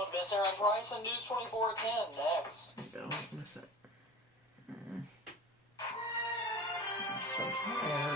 Don't miss Aaron Price on News 24 at 10 next. Don't miss it. I'm so tired.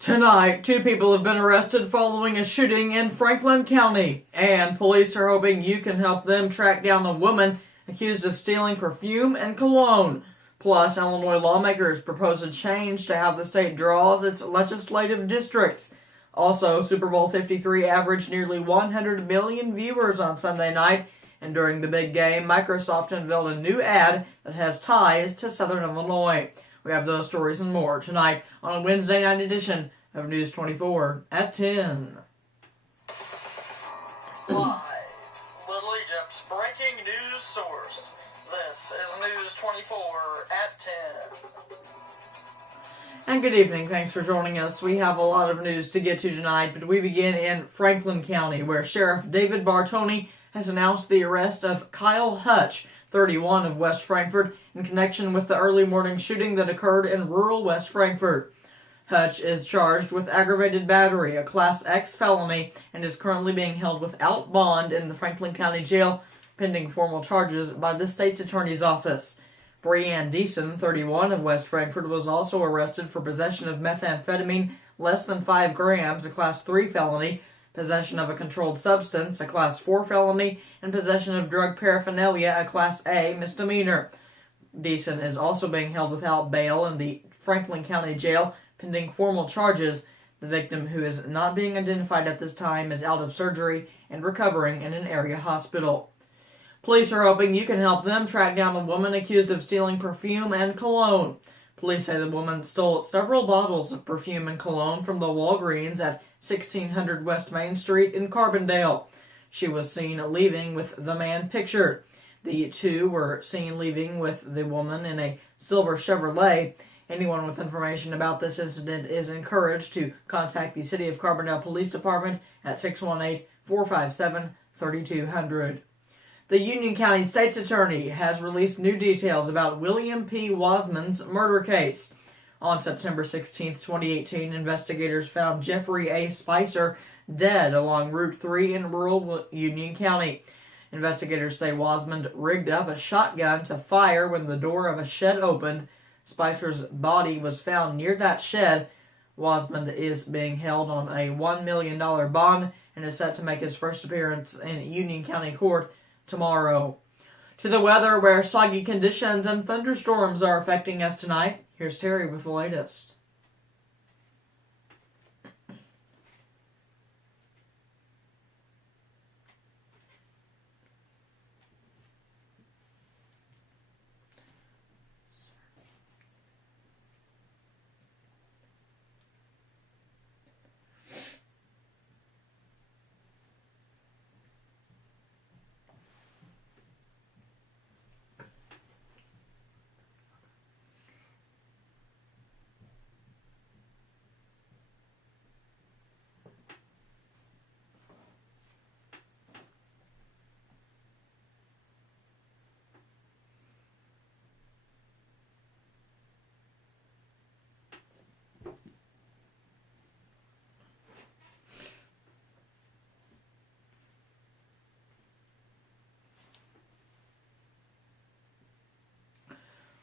Tonight, 2 people have been arrested following a shooting in Franklin County, and police are hoping you can help them track down a woman accused of stealing perfume and cologne. Plus, Illinois lawmakers propose a change to how the state draws its legislative districts. Also, Super Bowl 53 averaged nearly 100 million viewers on Sunday night, and during the big game, Microsoft unveiled a new ad that has ties to Southern Illinois. We have those stories and more tonight on a Wednesday night edition of News 24 at 10. Live, Little Egypt's breaking news source. This is News 24 at 10. And good evening. Thanks for joining us. We have a lot of news to get to tonight, but we begin in Franklin County, where Sheriff David Bartoni has announced the arrest of Kyle Hutch, 31 of West Frankfort, in connection with the early morning shooting that occurred in rural West Frankfort. Hutch is charged with aggravated battery, a Class X felony, and is currently being held without bond in the Franklin County Jail, pending formal charges by the state's attorney's office. Breanne Deason, 31 of West Frankfort, was also arrested for possession of methamphetamine less than 5 grams, a Class 3 felony, possession of a controlled substance, a Class 4 felony, and possession of drug paraphernalia, a Class A misdemeanor. Deason is also being held without bail in the Franklin County Jail, pending formal charges. The victim, who is not being identified at this time, is out of surgery and recovering in an area hospital. Police are hoping you can help them track down a woman accused of stealing perfume and cologne. Police say the woman stole several bottles of perfume and cologne from the Walgreens at 1600 West Main Street in Carbondale. She was seen leaving with the man pictured. The 2 were seen leaving with the woman in a silver Chevrolet. Anyone with information about this incident is encouraged to contact the City of Carbondale Police Department at 618-457-3200. The Union County State's Attorney has released new details about William P. Wasman's murder case. On September 16, 2018, investigators found Jeffrey A. Spicer dead along Route 3 in rural Union County. Investigators say Wasman rigged up a shotgun to fire when the door of a shed opened. Spicer's body was found near that shed. Wasman is being held on a $1 million bond and is set to make his first appearance in Union County Court tomorrow. To the weather, where soggy conditions and thunderstorms are affecting us tonight. Here's Terry with the latest.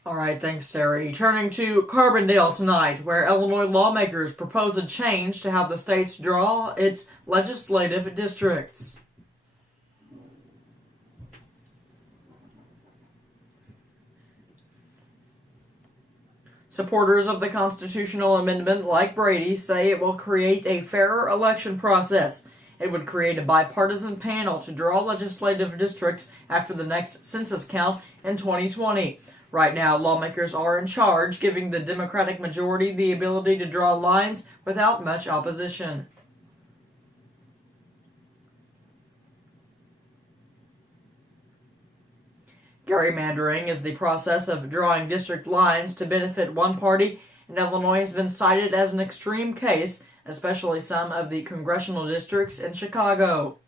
All right, thanks, Terry. Turning to Carbondale tonight, where Illinois lawmakers propose a change to how the states draw its legislative districts. Supporters of the constitutional amendment, like Brady, say it will create a fairer election process It would create a bipartisan panel to draw legislative districts after the next census count in 2020. Right now, lawmakers are in charge, giving the Democratic majority the ability to draw lines without much opposition. Gerrymandering is the process of drawing district lines to benefit one party, and Illinois has been cited as an extreme case, especially some of the congressional districts in Chicago.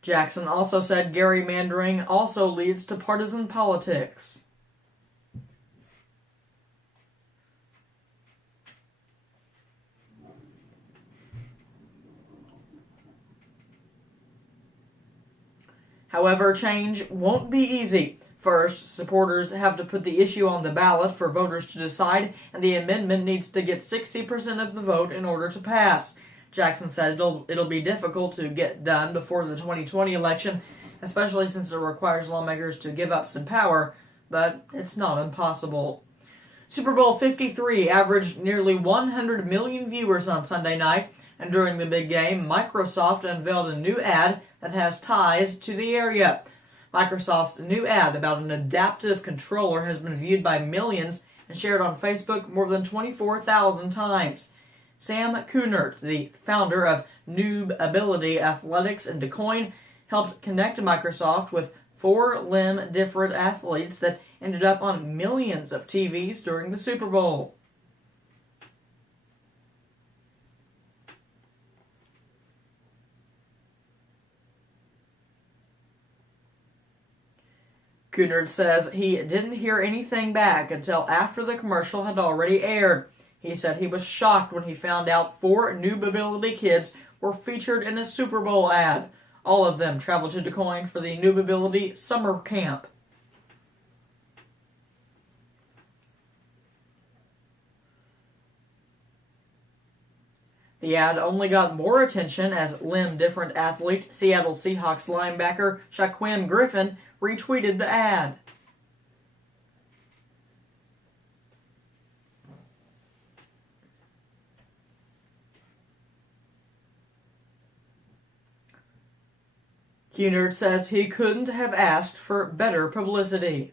Jackson also said gerrymandering also leads to partisan politics. However, change won't be easy. First, supporters have to put the issue on the ballot for voters to decide, and the amendment needs to get 60% of the vote in order to pass. Jackson said it'll be difficult to get done before the 2020 election, especially since it requires lawmakers to give up some power, but it's not impossible. Super Bowl 53 averaged nearly 100 million viewers on Sunday night, and during the big game, Microsoft unveiled a new ad that has ties to the area. Microsoft's new ad about an adaptive controller has been viewed by millions and shared on Facebook more than 24,000 times. Sam Kunert, the founder of Noobability Athletics in DuQuoin, helped connect Microsoft with 4 limb-different athletes that ended up on millions of TVs during the Super Bowl. Kunert says he didn't hear anything back until after the commercial had already aired. He said he was shocked when he found out 4 Noobability kids were featured in a Super Bowl ad. All of them traveled to DuQuoin for the Noobability summer camp. The ad only got more attention as limb-different athlete Seattle Seahawks linebacker Shaquem Griffin retweeted the ad. Kunert says he couldn't have asked for better publicity.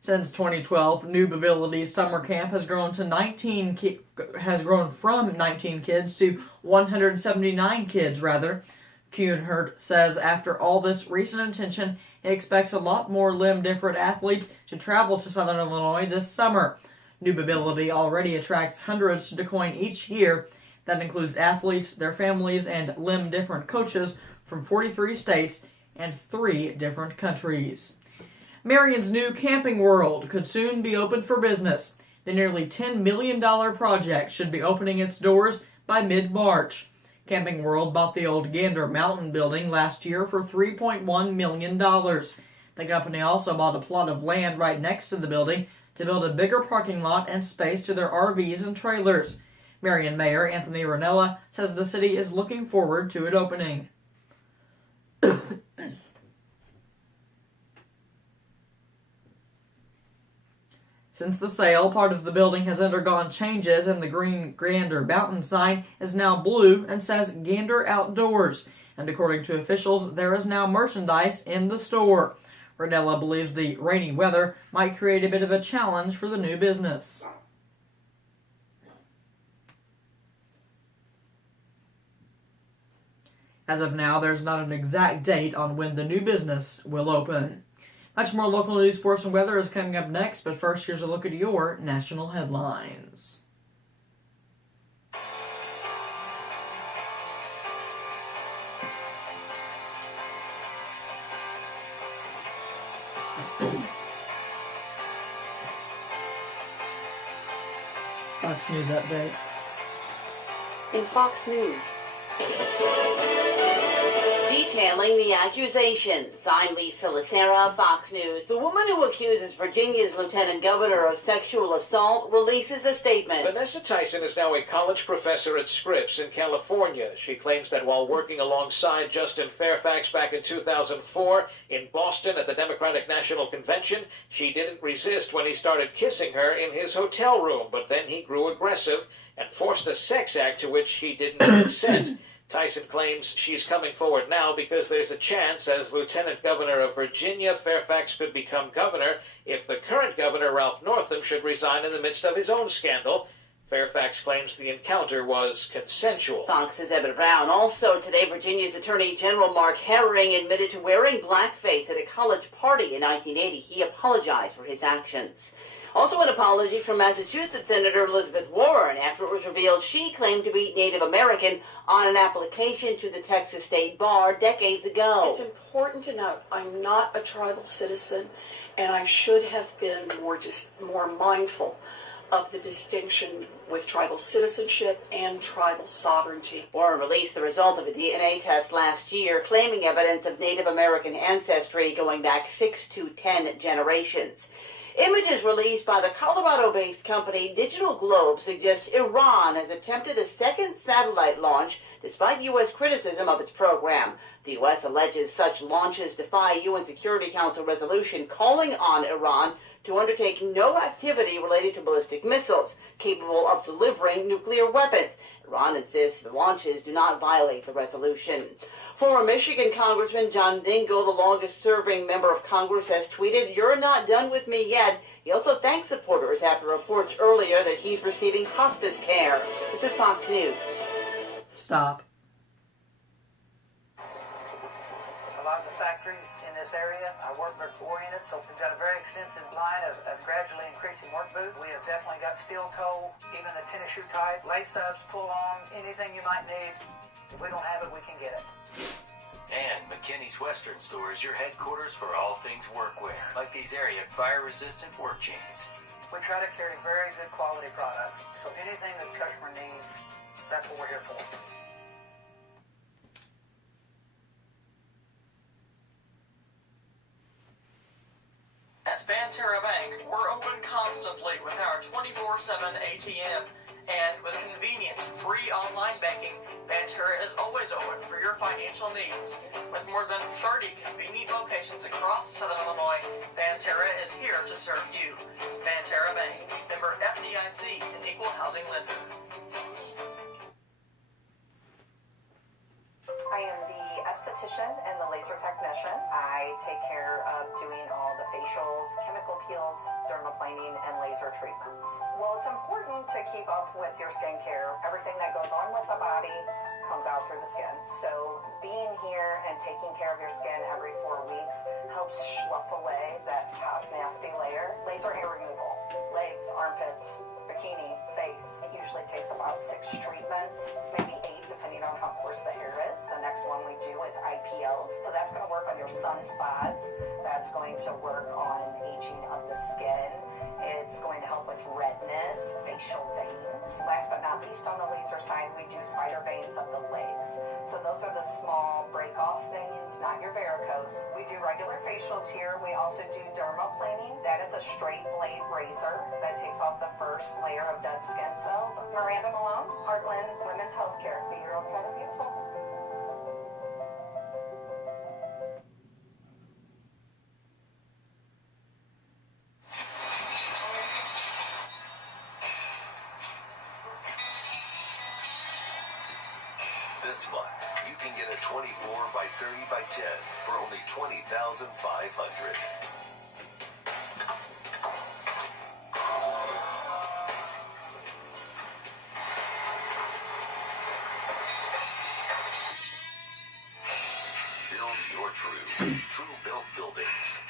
Since 2012, Noobability Summer Camp has grown from 19 kids to 179 kids, rather. Kunert says after all this recent attention, he expects a lot more limb-different athletes to travel to Southern Illinois this summer. Noobability already attracts hundreds to DuQuoin each year. That includes athletes, their families, and limb-different coaches from 43 states and 3 different countries. Marion's new Camping World could soon be open for business. The nearly $10 million project should be opening its doors by mid-March. Camping World bought the old Gander Mountain building last year for $3.1 million. The company also bought a plot of land right next to the building to build a bigger parking lot and space to their RVs and trailers. Marion Mayor Anthony Ranella says the city is looking forward to it opening. Since the sale, part of the building has undergone changes, and the green Gander Mountain sign is now blue and says Gander Outdoors. And according to officials, there is now merchandise in the store. Ranella believes the rainy weather might create a bit of a challenge for the new business. As of now, there's not an exact date on when the new business will open. Much more local news, sports, and weather is coming up next, but first, here's a look at your national headlines. Fox News update. In Fox News, detailing the accusations. I'm Lisa Lacera, Fox News. The woman who accuses Virginia's lieutenant governor of sexual assault releases a statement. Vanessa Tyson is now a college professor at Scripps in California. She claims that while working alongside Justin Fairfax back in 2004 in Boston at the Democratic National Convention, she didn't resist when he started kissing her in his hotel room, but then he grew aggressive and forced a sex act to which she didn't consent. Tyson claims she's coming forward now because there's a chance, as Lieutenant Governor of Virginia, Fairfax could become governor if the current governor, Ralph Northam, should resign in the midst of his own scandal. Fairfax claims the encounter was consensual. Fox's Evan Brown. Also today, Virginia's Attorney General Mark Herring admitted to wearing blackface at a college party in 1980. He apologized for his actions. Also an apology from Massachusetts Senator Elizabeth Warren after it was revealed she claimed to be Native American on an application to the Texas State Bar decades ago. It's important to note I'm not a tribal citizen, and I should have been more mindful of the distinction with tribal citizenship and tribal sovereignty. Warren released the result of a DNA test last year, claiming evidence of Native American ancestry going back 6 to 10 generations. Images released by the Colorado-based company Digital Globe suggest Iran has attempted a second satellite launch despite U.S. criticism of its program. The U.S. alleges such launches defy UN Security Council resolution calling on Iran to undertake no activity related to ballistic missiles capable of delivering nuclear weapons. Iran insists the launches do not violate the resolution. Former Michigan Congressman John Dingell, the longest-serving member of Congress, has tweeted, "You're not done with me yet." He also thanked supporters after reports earlier that he's receiving hospice care. This is Fox News. Stop. A lot of the factories in this area are work-oriented, so we've got a very extensive line of gradually increasing work boots. We have definitely got steel toe, even the tennis shoe type, lace-ups, pull-ons, anything you might need. If we don't have it, we can get it. And McKinney's Western Store is your headquarters for all things workwear, like these Ariat fire-resistant work jeans. We try to carry very good quality products, so anything that the customer needs, that's what we're here for. At Banterra Bank, we're open constantly with our 24/7 ATM. And with convenient, free online banking, Banterra is always open for your financial needs. With more than 30 convenient locations across Southern Illinois, Banterra is here to serve you. Banterra Bank, member FDIC, and equal housing lender. I am the esthetician and the laser technician. I take care of doing all the facials, chemical peels, dermaplaning, and laser treatments. Well, it's important to keep up with your skincare. Everything that goes on with the body comes out through the skin. So being here and taking care of your skin every 4 weeks helps slough away that top nasty layer. Laser hair removal, legs, armpits, bikini, face. It usually takes about 6 treatments, maybe 8 depending on how coarse the hair is. The next one we do is IPLs. So that's going to work on your sunspots. That's going to work on aging of the skin. It's going to help with redness, facial veins. Last but not least, on the laser side, we do spider veins of the legs. So those are the small break-off veins, not your varicose. We do regular facials here. We also do dermaplaning. That is a straight blade razor that takes off the first layer of dead skin cells. Miranda Malone, Heartland Women's Healthcare. Be your own kind of beautiful. This month, you can get a 24 by 30 by 10 for only $20,500. Build your true built buildings.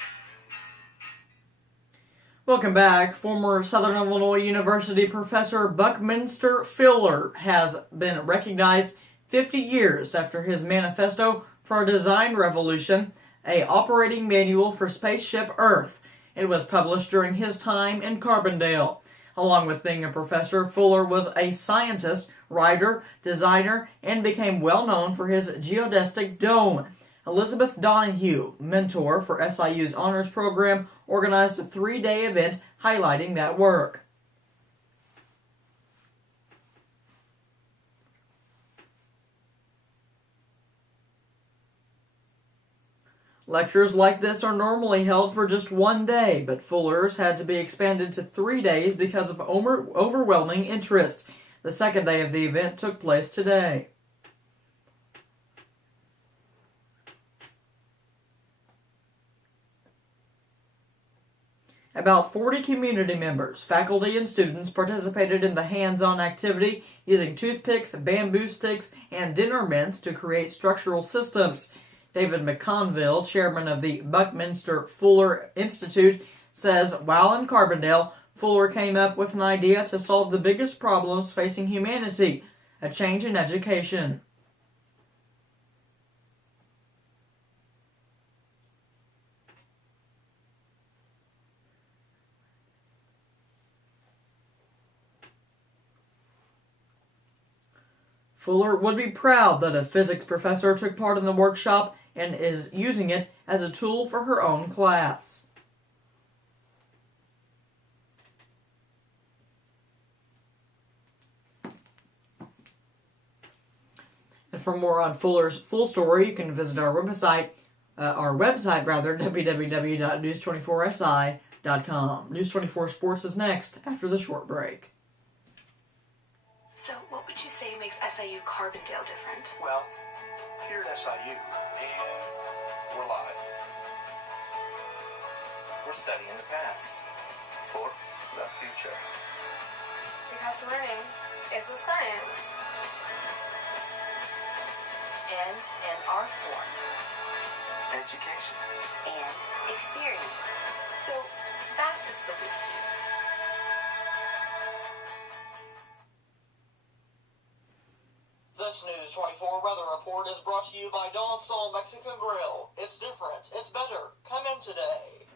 Welcome back. Former Southern Illinois University professor Buckminster Fuller has been recognized 50 years after his manifesto for a design revolution, a operating manual for spaceship Earth. It was published during his time in Carbondale. Along with being a professor, Fuller was a scientist, writer, designer, and became well known for his geodesic dome. Elizabeth Donahue, mentor for SIU's honors program, organized a 3-day event highlighting that work. Lectures like this are normally held for just 1 day, but Fuller's had to be expanded to 3 days because of overwhelming interest. The second day of the event took place today. About 40 community members, faculty, and students participated in the hands-on activity using toothpicks, bamboo sticks, and dinner mints to create structural systems. David McConville, chairman of the Buckminster Fuller Institute, says while in Carbondale, Fuller came up with an idea to solve the biggest problems facing humanity, a change in education. Fuller would be proud that a physics professor took part in the workshop and is using it as a tool for her own class. And for more on Fuller's full story, you can visit our website, www.news24si.com. News 24 Sports is next after the short break. So, what would you say makes SIU Carbondale different? Well, here at SIU, and we're live. We're studying the past for the future. Because learning is a science. And an art form. Education. And experience. So, that's a solution. This News 24 weather report is brought to you by Don Sol Mexican Grill. It's different. It's better. Come in today.